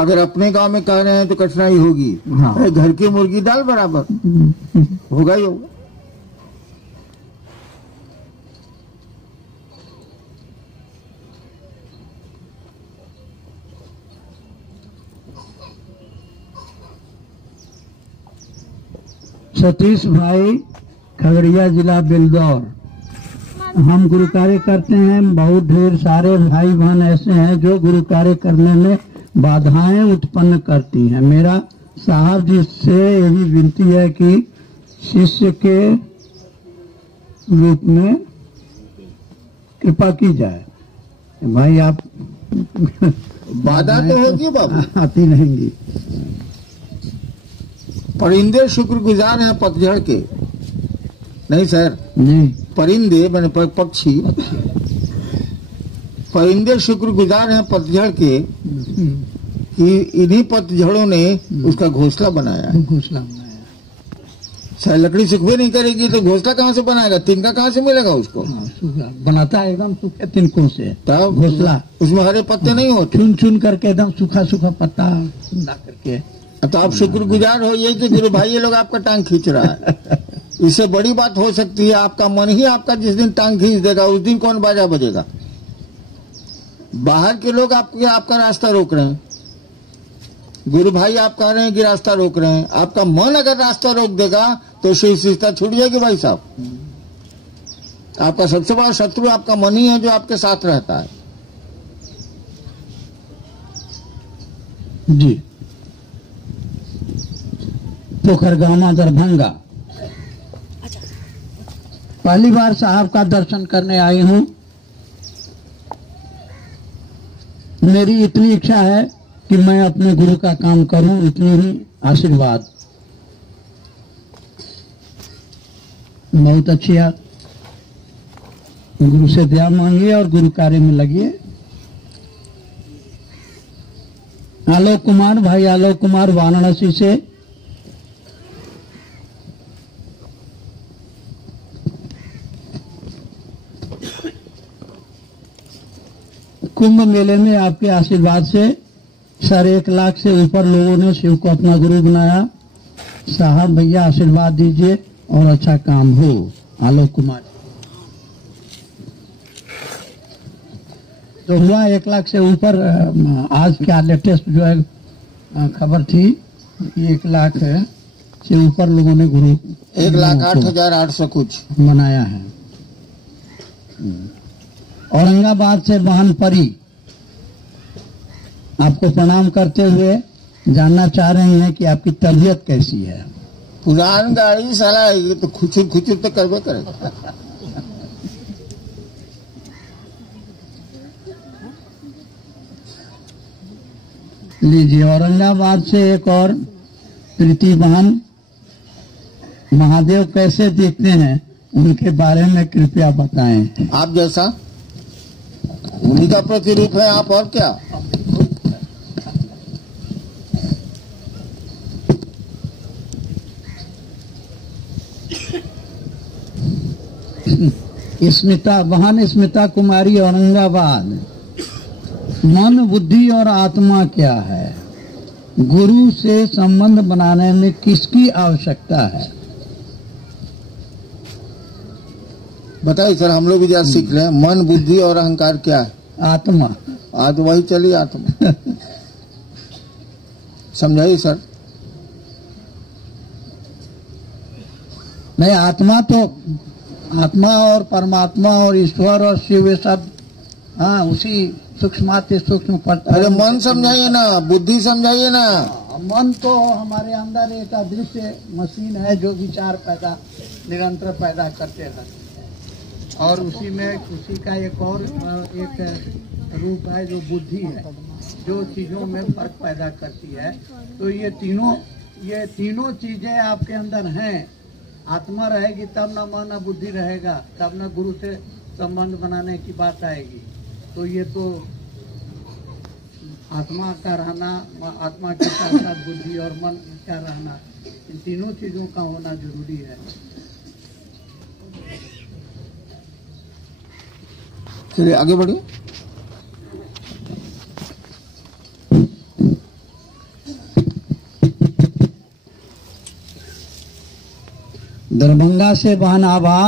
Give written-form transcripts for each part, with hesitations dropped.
अगर अपने गांव में कह रहे हैं तो कठिनाई होगी। हाँ। घर की मुर्गी दाल बराबर होगा ही होगा। सतीश भाई, खगड़िया जिला बेलदौर। हम गुरु कार्य करते हैं। बहुत ढेर सारे भाई बहन ऐसे हैं जो गुरु कार्य करने में बाधाएं उत्पन्न करती हैं। मेरा साहब जी से यही विनती है कि शिष्य के रूप में कृपा की जाए। भाई आप बाधा तो होगी बाबू, आती रहेंगी। परिंदे शुक्रगुजार हैं पतझड़ के। नहीं सर जी, परिंदे मैंने पक्षी, परिंदे शुक्रगुजार हैं पतझड़ के कि इन्हीं पतझड़ों ने उसका घोंसला बनाया है। घोंसला बनाया। सर लकड़ी सूखबे नहीं करेगी तो घोंसला कहाँ से बनाएगा? तिनका कहाँ से मिलेगा उसको? बनाता है एकदम सूखे तिनकों से तब घोंसला। उसमें हरे पत्ते नहीं होते, चुन चुन करके एकदम सूखा सूखा पत्ता ला करके। तो आप शुक्रगुजार होइए कि गुरु भाई ये लोग आपका टांग खींच रहा है। इससे बड़ी बात हो सकती है आपका मन ही आपका जिस दिन टांग खींच देगा उस दिन कौन बाजा बजेगा? बाहर के लोग आपका रास्ता रोक रहे हैं, गुरु भाई आप कह रहे हैं कि रास्ता रोक रहे हैं। आपका मन अगर रास्ता रोक देगा तो शिष्टता छूट जाएगी भाई साहब। आपका सबसे बड़ा शत्रु आपका मन ही है जो आपके साथ रहता है। जी, पोखरगामा दरभंगा। पहली बार साहब का दर्शन करने आई हूँ। मेरी इतनी इच्छा है कि मैं अपने गुरु का काम करूं, इतनी ही आशीर्वाद। बहुत अच्छी है। गुरु से दया मांगिए और गुरु कार्य में लगिए। आलोक कुमार भाई, आलोक कुमार वाराणसी से। कुंभ मेले में आपके आशीर्वाद से 1,50,000 से ऊपर लोगों ने शिव को अपना गुरु बनाया। साहब भैया आशीर्वाद दीजिए और अच्छा काम हो। आलोक कुमार तो हुआ 1,00,000 से ऊपर। आज क्या लेटेस्ट जो है खबर थी, 1,00,000 से ऊपर लोगों ने गुरु 1,08,800 कुछ मनाया है। औरंगाबाद से बहन परी आपको प्रणाम करते हुए जानना चाह रहे हैं कि आपकी तबीयत कैसी है। पुरान गाड़ी साला ये तो खुचुर खुचुर तो करबे करेगा। लीजिए, औरंगाबाद से एक और प्रीति बहन। महादेव कैसे दिखते हैं उनके बारे में कृपया बताएं। आप जैसा उन्हीं का प्रतिरूप है आप, और क्या। स्मिता बहन, स्मिता कुमारी औरंगाबाद। मन, बुद्धि और आत्मा क्या है? गुरु से संबंध बनाने में किसकी आवश्यकता है? बताइए सर, हम लोग भी जरा सीख रहे हैं। मन, बुद्धि और अहंकार क्या है? आत्मा। आज वही चली आत्मा। समझाइए सर। नहीं, आत्मा तो आत्मा और परमात्मा और ईश्वर और शिव ये सब, हाँ, उसी सूक्ष्माति सूक्ष्म पड़ता। अरे मन समझाइए ना, बुद्धि समझाइए ना। मन तो हमारे अंदर एक अदृश्य मशीन है जो विचार पैदा निरंतर पैदा करते रहते हैं, और उसी में उसी का एक और एक रूप है जो बुद्धि है, जो चीजों में फर्क पैदा करती है। तो ये तीनों चीजें आपके अंदर हैं। आत्मा रहेगी तब न मन न बुद्धि रहेगा, तब न गुरु से संबंध बनाने की बात आएगी। तो ये तो आत्मा का रहना, आत्मा के साथ साथ बुद्धि और मन का रहना, इन तीनों चीजों का होना जरूरी है। चलिए आगे बढ़िए। दरभंगा से बहन आभा,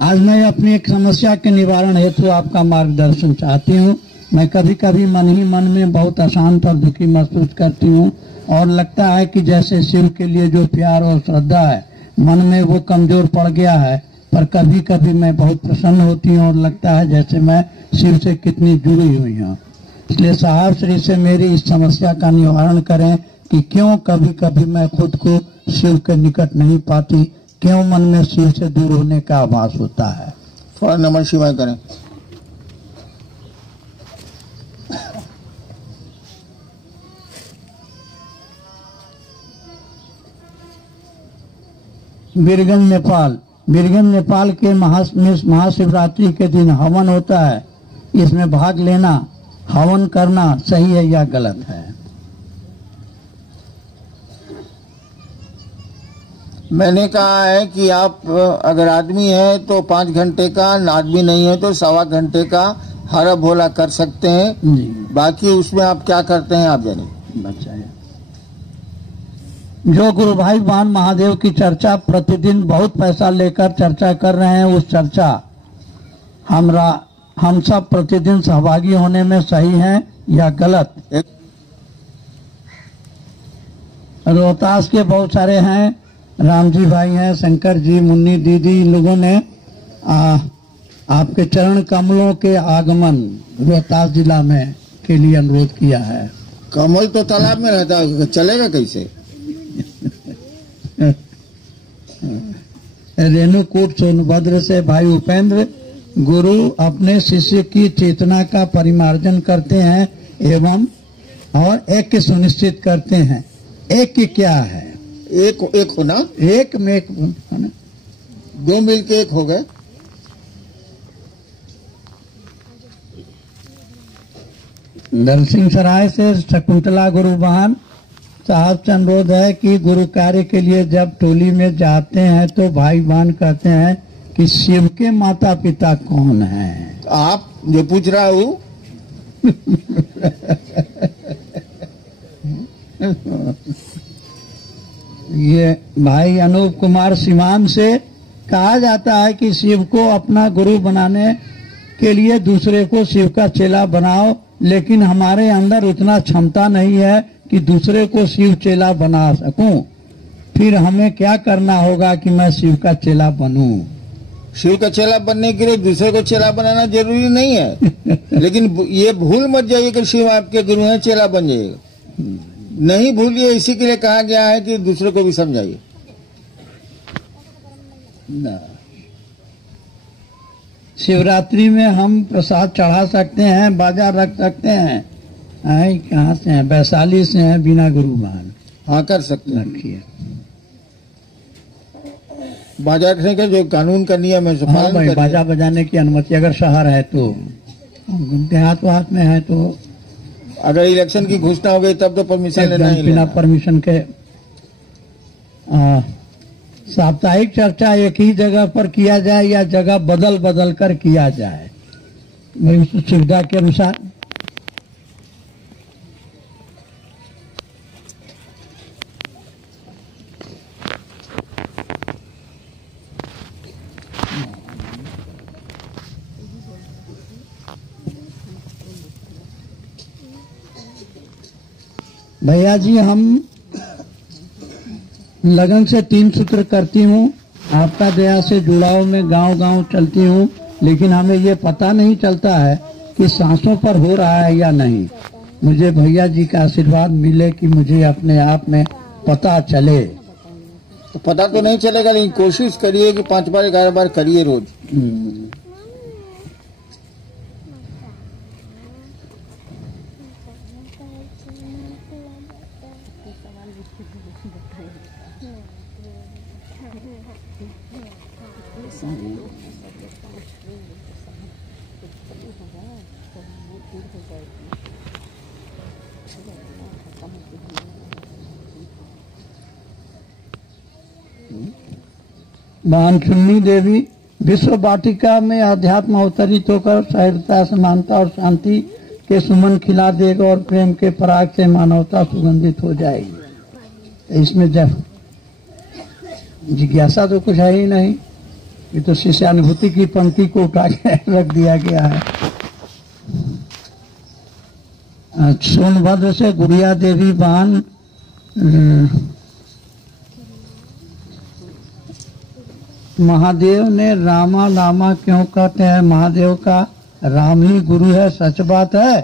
आज मैं अपनी एक समस्या के निवारण हेतु आपका मार्गदर्शन चाहती हूँ। मैं कभी कभी मन ही मन में बहुत अशांत और दुखी महसूस करती हूँ और लगता है कि जैसे शिव के लिए जो प्यार और श्रद्धा है मन में वो कमजोर पड़ गया है। पर कभी कभी मैं बहुत प्रसन्न होती हूँ और लगता है जैसे मैं शिव से कितनी जुड़ी हुई हूँ। इसलिए साहब श्री से मेरी इस समस्या का निवारण करें कि क्यों कभी कभी मैं खुद को शिव के निकट नहीं पाती, क्यों मन में शिव से दूर होने का आभास होता है। थोड़ा नमः शिवाय करें। बीरगंज नेपाल के महाशिवरात्रि के दिन हवन होता है। इसमें भाग लेना, हवन करना सही है या गलत है? मैंने कहा है कि आप अगर आदमी है तो 5 घंटे का, आदमी नहीं है तो 1.25 घंटे का हरा भोला कर सकते हैं जी। बाकी उसमें आप क्या करते हैं आप जानिए। बच्चा है जो गुरु भाई वाहन महादेव की चर्चा प्रतिदिन बहुत पैसा लेकर चर्चा कर रहे हैं, उस चर्चा हम सब प्रतिदिन सहभागी होने में सही हैं या गलत? रोहतास के बहुत सारे हैं, राम जी भाई हैं, शंकर जी, मुन्नी दीदी, इन लोगों ने आपके चरण कमलों के आगमन रोहतास जिला में के लिए अनुरोध किया है। कमल तो तालाब में रहता है, चलेगा कैसे? रेणुकूट सोनभद्र से भाई उपेंद्र, गुरु अपने शिष्य की चेतना का परिमार्जन करते हैं एवं और एक सुनिश्चित करते हैं। एक क्या है? एक होना, एक में एक होना, 2 मिलके एक हो गए। दलसिंह सराय से शकुंतला गुरु बहन, साहब से अनुरोध है कि गुरु कार्य के लिए जब टोली में जाते हैं तो भाई बहन कहते हैं कि शिव के माता पिता कौन हैं? आप जो पूछ रहा हूँ ये भाई अनूप कुमार सीमान से कहा जाता है कि शिव को अपना गुरु बनाने के लिए दूसरे को शिव का चेला बनाओ, लेकिन हमारे अंदर उतना क्षमता नहीं है कि दूसरे को शिव चेला बना सकूं। फिर हमें क्या करना होगा कि मैं शिव का चेला बनूं? शिव का चेला बनने के लिए दूसरे को चेला बनाना जरूरी नहीं है लेकिन ये भूल मत जाइए कि शिव आपके गुरु हैं, चेला बन जाइएगा। नहीं भूलिए, इसी के लिए कहा गया है कि दूसरे को भी समझाइए। शिवरात्रि में हम प्रसाद चढ़ा सकते हैं, बाजा रख सकते हैं। कहाँ से हैं? वैशाली से हैं, बिना गुरु बहन। हाँ कर सकते हैं। रखिए। बाजा रखने का जो कानून का नियम है हाँ भाई, बाजा बजाने की अनुमति अगर शहर है तो, देहात में है तो। अगर इलेक्शन की घोषणा हो गई तब तो परमिशन लेना ही बिना परमिशन के। साप्ताहिक चर्चा एक ही जगह पर किया जाए या जगह बदल बदल कर किया जाए, मेरी सुविधा के अनुसार। भैया जी, हम लगन से 3 सूत्र करती हूँ, आपका दया से जुड़ाव में गांव-गांव चलती हूँ, लेकिन हमें ये पता नहीं चलता है कि सांसों पर हो रहा है या नहीं। मुझे भैया जी का आशीर्वाद मिले कि मुझे अपने आप में पता चले। तो पता तो नहीं चलेगा, लेकिन कोशिश करिए कि 5 बार 11 बार करिए रोज। बांचुन्नी देवी विश्व वाटिका में अध्यात्म अवतरित होकर सहजता, समानता और शांति के सुमन खिला देगा और प्रेम के पराग से मानवता सुगंधित हो जाएगी। इसमें जब जिज्ञासा तो कुछ है ही नहीं, ये तो शिष्यानुभूति की पंक्ति को उठा के रख दिया गया है। सोनभद्र से गुड़िया देवी बहन महादेव ने रामा लामा क्यों कहते हैं? महादेव का राम ही गुरु है, सच बात है।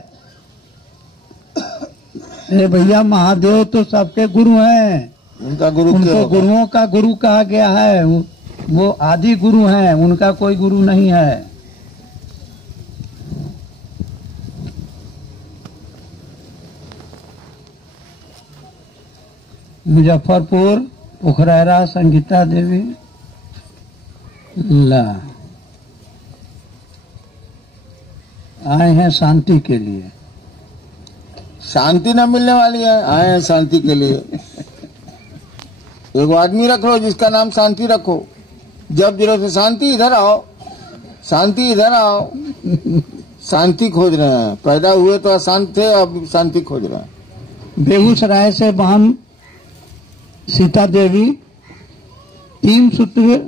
अरे भैया, महादेव तो सबके गुरु हैं, उनका गुरु उनको गुरुओं का गुरु कहा गया है। वो आदि गुरु हैं, उनका कोई गुरु नहीं है। मुजफ्फरपुर पोखरारा संगीता देवी ला आए हैं शांति के लिए। शांति न मिलने वाली है, आए हैं शांति के लिए। एक आदमी रख लो जिसका नाम शांति रखो। जब जरूरत से शांति इधर आओ, शांति इधर आओ। शांति खोज रहे हैं, पैदा हुए तो अशांत थे, अब शांति खोज रहे हैं। बेगूसराय से बहन सीता देवी, 3 सूत्र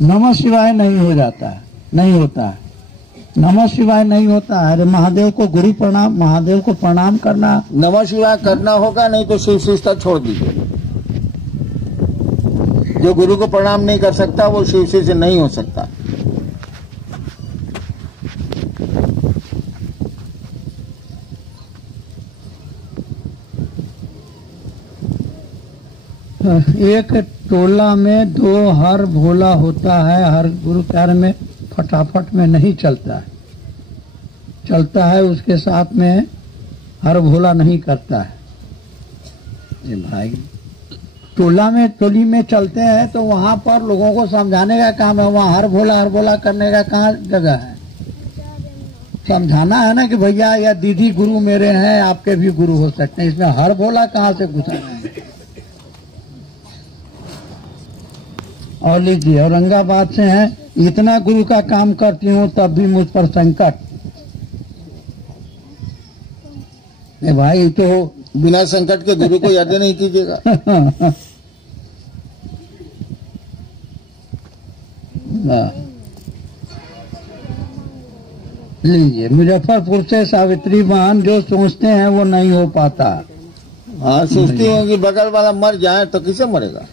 नमः शिवाय नहीं हो जाता है, नहीं होता है। नमः शिवाय नहीं होता है। अरे महादेव को गुरु प्रणाम, महादेव को प्रणाम करना। नमः शिवाय करना होगा, नहीं तो शिव शिष्टता छोड़ दीजिए। जो गुरु को प्रणाम नहीं कर सकता वो शिव शिष्य नहीं हो सकता। एक टोला में 2 हर भोला होता है। हर गुरु कार्य में फटाफट में नहीं चलता है, चलता है उसके साथ में हर भोला नहीं करता है। ये भाई टोली में चलते हैं तो वहां पर लोगों को समझाने का काम है। वहाँ हर भोला करने का कहाँ जगह है? समझाना है ना कि भैया या दीदी गुरु मेरे हैं, आपके भी गुरु हो सकते हैं। इसमें हर भोला कहाँ से घुसा है? और लीजिए, औरंगाबाद से हैं, इतना गुरु का काम करती हूँ तब भी मुझ पर संकट। भाई तो बिना संकट के गुरु को याद नहीं कीजिएगा। लीजिए, मुजफ्फरपुर से सावित्री बहन, जो सोचते हैं वो नहीं हो पाता। हाँ, सोचती हूँ कि बगल वाला मर जाए तो किसे मरेगा?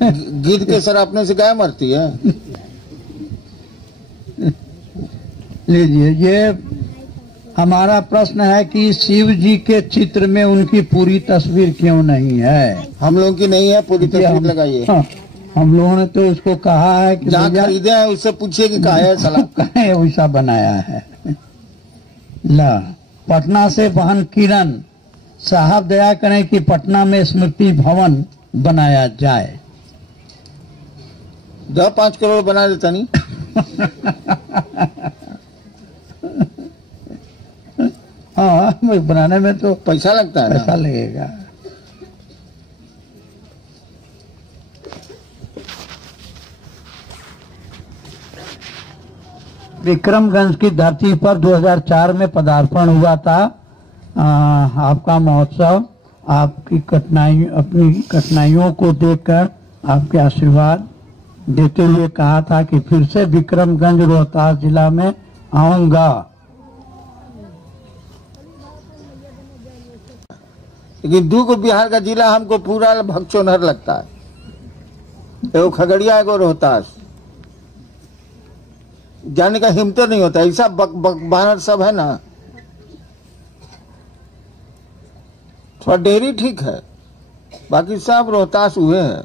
गिद्ध के सरापने से गाय मरती है। लीजिए, ये हमारा प्रश्न है कि शिव जी के चित्र में उनकी पूरी तस्वीर क्यों नहीं है? हम लोगों की नहीं है, पूरी तस्वीर लगाइए। हाँ, हम लोगों ने तो उसको कहा है कि जहाँ खरीदे हैं उससे पूछिए कि कहा है सलाह कहे वैसा बनाया है। ला, पटना से बहन किरण, साहब दया करें कि पटना में स्मृति भवन बनाया जाए। 5 करोड़ बना देता नहीं। हाँ, बनाने में तो पैसा लगता है, पैसा लगेगा। विक्रमगंज की धरती पर 2004 में पदार्पण हुआ था आपका महोत्सव। आपकी अपनी कठिनाइयों को देखकर आपके आशीर्वाद देते हुए कहा था कि फिर से विक्रमगंज रोहतास जिला में आऊंगा। लेकिन दुख बिहार का जिला हमको पूरा भगचोनहर लगता है। एगो खगड़िया, एगो रोहतास, जाने का हिम्मत नहीं होता। ऐसा बानर सब है ना। थोड़ा डेरी ठीक है, बाकी सब रोहतास हुए हैं।